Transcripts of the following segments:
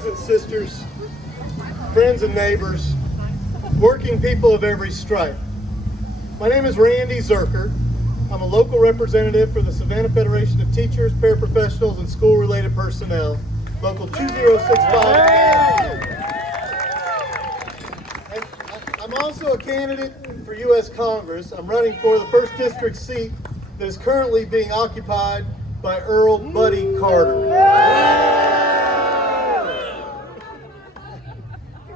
brothers and sisters, friends and neighbors, working people of every stripe. My name is Randy Zurcher. I'm a local representative for the Savannah Federation of Teachers, Paraprofessionals, and School-Related Personnel, Local 2065. And I'm also a candidate for U.S. Congress. I'm running for the 1st District seat that is currently being occupied by Earl Buddy Carter.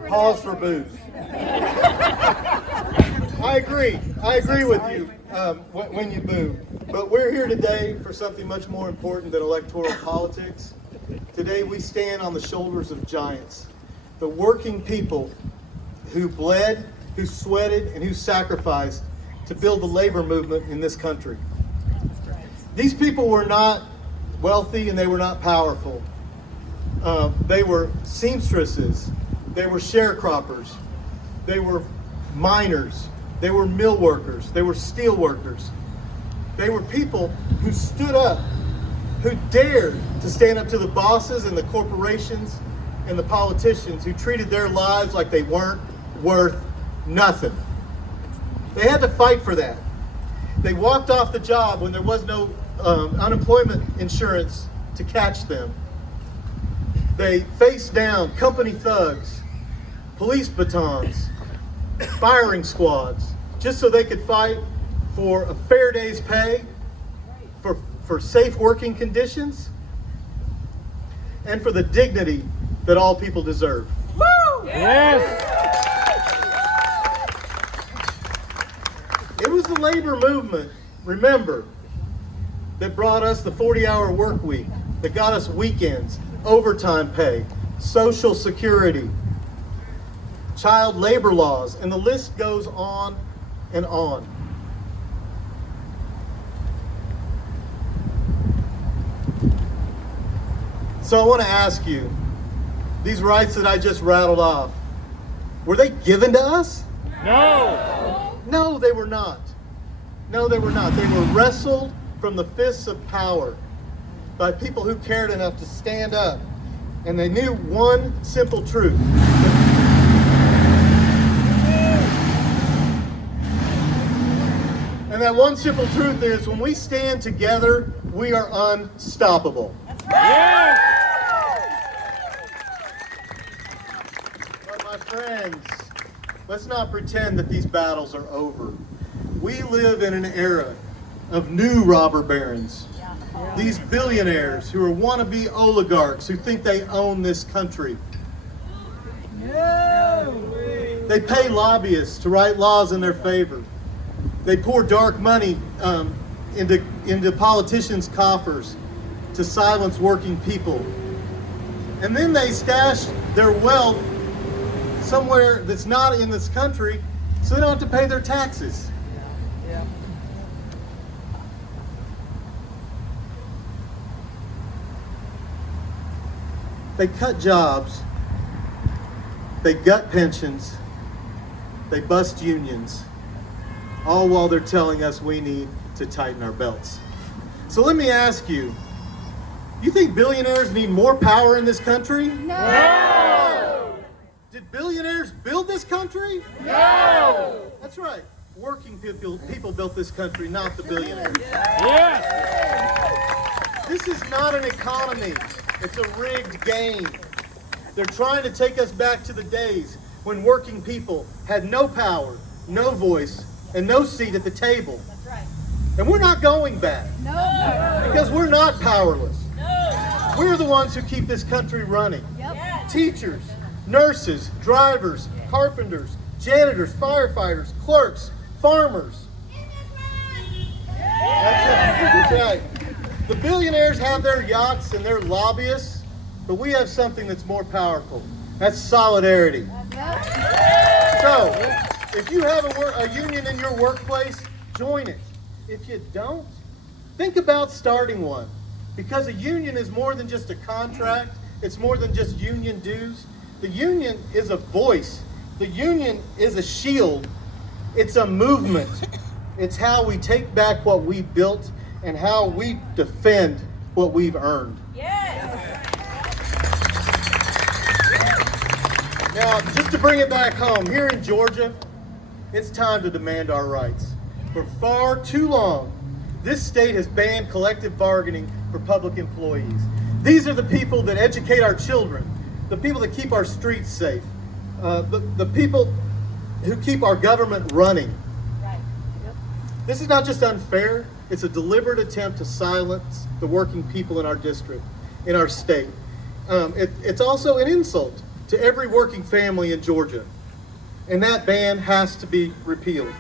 Pause for booze. I agree with you when you boo. But we're here today for something much more important than electoral politics. Today we stand on the shoulders of giants, the working people who bled, who sweated, and who sacrificed to build the labor movement in this country. These people were not wealthy and they were not powerful. They were seamstresses, they were sharecroppers, they were miners, they were mill workers, they were steel workers. They were people who stood up, who dared to stand up to the bosses and the corporations and the politicians who treated their lives like they weren't worth nothing. They had to fight for that. They walked off the job when there was no unemployment insurance to catch them. They faced down company thugs, police batons, firing squads, just so they could fight for a fair day's pay, for safe working conditions, and for the dignity that all people deserve. Woo! Yes! It was the labor movement, remember, that brought us the 40-hour work week, that got us weekends, overtime pay, Social Security, child labor laws, and the list goes on and on. So I want to ask you, these rights that I just rattled off, were they given to us? No! No, they were not. No, they were not. They were wrestled from the fists of power by people who cared enough to stand up. And they knew one simple truth. And that one simple truth is, when we stand together, we are unstoppable. Yes! But my friends, let's not pretend that these battles are over. We live in an era of new robber barons. These billionaires who are wannabe oligarchs who think they own this country. No! They pay lobbyists to write laws in their favor. They pour dark money into politicians' coffers to silence working people. And then they stash their wealth somewhere that's not in this country so they don't have to pay their taxes. Yeah. They cut jobs, they gut pensions, they bust unions, all while they're telling us we need to tighten our belts. So let me ask you, you think billionaires need more power in this country? No! Did billionaires build this country? No! That's right. Working people built this country, not the billionaires. Yes! This is not an economy. It's a rigged game. They're trying to take us back to the days when working people had no power, no voice, and no seat at the table. That's right. And we're not going back. No. Because we're not powerless. No. We're the ones who keep this country running. Yep. Yes. Teachers, nurses, drivers, carpenters, janitors, firefighters, clerks, farmers. That's right. The billionaires have their yachts and their lobbyists, but we have something that's more powerful. That's solidarity. So, if you have a union in your workplace, join it. If you don't, think about starting one. Because a union is more than just a contract. It's more than just union dues. The union is a voice. The union is a shield. It's a movement. It's how we take back what we built and how we defend what we've earned. Yes. Now, just to bring it back home, here in Georgia, it's time to demand our rights. For far too long, this state has banned collective bargaining for public employees. These are the people that educate our children, the people that keep our streets safe, the people who keep our government running. Right. This is not just unfair, it's a deliberate attempt to silence the working people in our district, in our state. It's also an insult to every working family in Georgia. And that ban has to be repealed.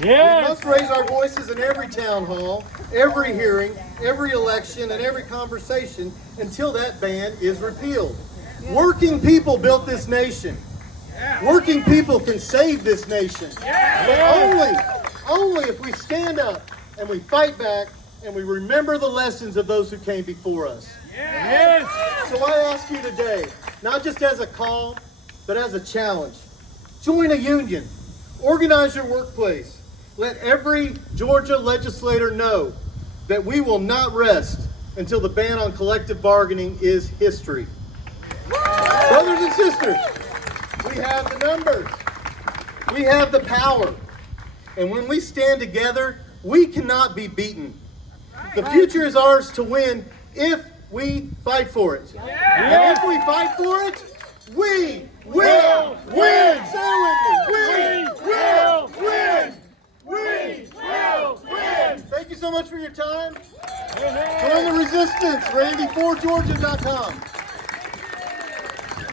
We Yes. must raise our voices in every town hall, every hearing, every election, and every conversation until that ban is repealed. Working people built this nation. Working people can save this nation. But only if we stand up and we fight back and we remember the lessons of those who came before us. Yes. So I ask you today, not just as a call, but as a challenge. Join a union. Organize your workplace. Let every Georgia legislator know that we will not rest until the ban on collective bargaining is history. Brothers and sisters, we have the numbers. We have the power. And when we stand together, we cannot be beaten. The future is ours to win if we fight for it. And if we fight for it, we will win. Say it with me. We will win. We will win. Thank you so much for your time. Join the resistance. Randy4Georgia.com.